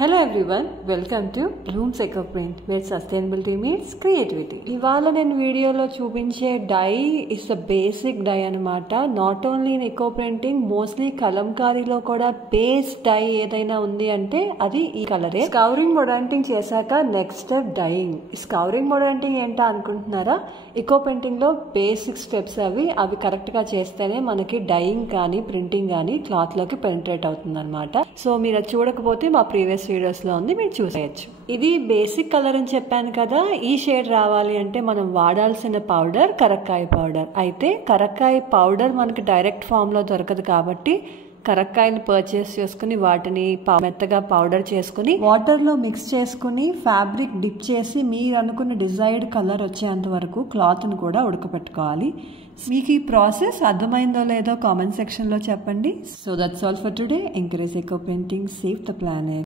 Hello everyone, welcome to Blooms Eco Print, where sustainability meets creativity. ఇవాళ నేను వీడియోలో చూపించే dye is the basic dye అనమాట. Not only in eco printing, mostly కలంకారీలో కూడా base die ఏదైనా ఉంది అంటే అది ఈ కలరే. స్కౌరింగ్ మొడాంటింగ్ చేశాక నెక్స్ట్ స్టెప్ డైయింగ్. స్కౌరింగ్ మొడాంటింగ్ ఏంటా అనుకుంటున్నారా? ఎకో ప్రింటింగ్ లో బేసిక్ స్టెప్స్ అవి కరెక్ట్ గా చేస్తేనే మనకి డైయింగ్ కానీ ప్రింటింగ్ కానీ క్లాత్ లోకి పెనిట్రేట్ అవుతుంది అనమాట. సో మీరు అది చూడకపోతే మా ప్రీవియస్ వీడియోస్ లో ఉంది, మీరు చూసేయచ్చు. ఇది బేసిక్ కలర్ అని చెప్పాను కదా. ఈ షేడ్ రావాలి అంటే మనం వాడాల్సిన పౌడర్ కరక్కాయ పౌడర్. అయితే కరక్కాయ పౌడర్ మనకి డైరెక్ట్ ఫామ్ లో దొరకదు కాబట్టి కరక్కాయలు పర్చేస్ చేసుకుని వాటిని మెత్తగా పౌడర్ చేసుకుని వాటర్ లో మిక్స్ చేసుకుని ఫ్యాబ్రిక్ డిప్ చేసి మీరు అనుకున్న డిజైర్డ్ కలర్ వచ్చేంత వరకు క్లాత్ ను కూడా ఉడకపెట్టుకోవాలి. మీకు ఈ ప్రాసెస్ అర్థమైందో లేదో కామెంట్ సెక్షన్ లో చెప్పండి. So that's all for today. Encourage eco painting, save the planet.